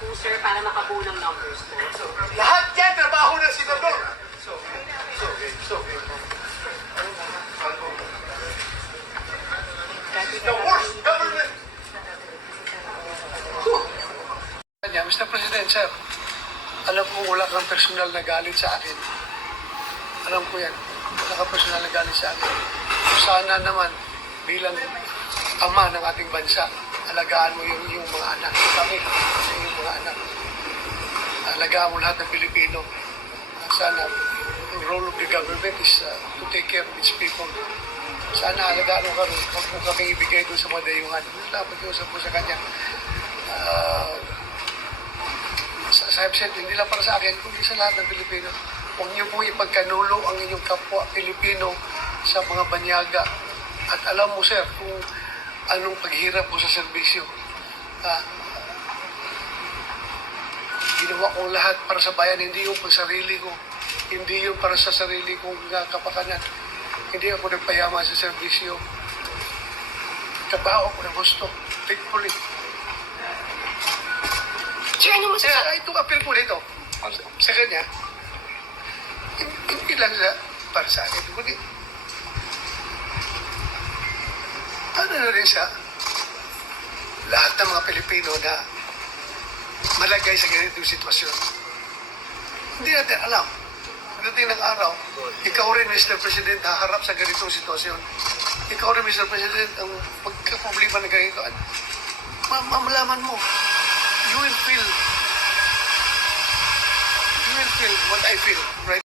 po, sir, para makabuo ng numbers po. So, Lahat yan, trabaho ng senador. The worst government. Mr. President, sir, alam ko wala kang personal na galit sa akin. Alam ko yan. Wala kang personal na galit sa akin. Sana naman, bilang ama ng ating bansa, alagaan mo yung mga anak. Kami, yung mga anak. Alagaan mo lahat ng Pilipino. Sana, yung role of the government is to take care of its people. Sana alagaan mo kami. Huwag mo kami ibigay doon sa mga dayuhan. Dapat iusap mo sa kanya. I've said, hindi lang para sa akin, kundi sa lahat ng Pilipino. Huwag niyo po ipagkanulo ang inyong kapwa Pilipino sa mga banyaga. At alam mo, sir, kung anong paghirap mo sa serbisyo. Ginawa ko lahat para sa bayan, hindi yung pagsarili ko. Hindi yung para sa sarili kong kapakanan. Hindi ako nagpayaman sa serbisyo. Trabaho ko na gusto. Thankfully. sir, ano Kaya masasabi? itong appeal po dito sa kanya, hindi lang para sa akin. Kundi, ano na rin siya, lahat ng mga Pilipino na malagay sa ganitong sitwasyon. Hindi natin alam. Pagdating ng araw, ikaw rin, Mr. President, haharap sa ganitong sitwasyon. Ikaw rin, Mr. President, ang pagkaproblema na ganito, mamalaman mo. You will feel what I feel right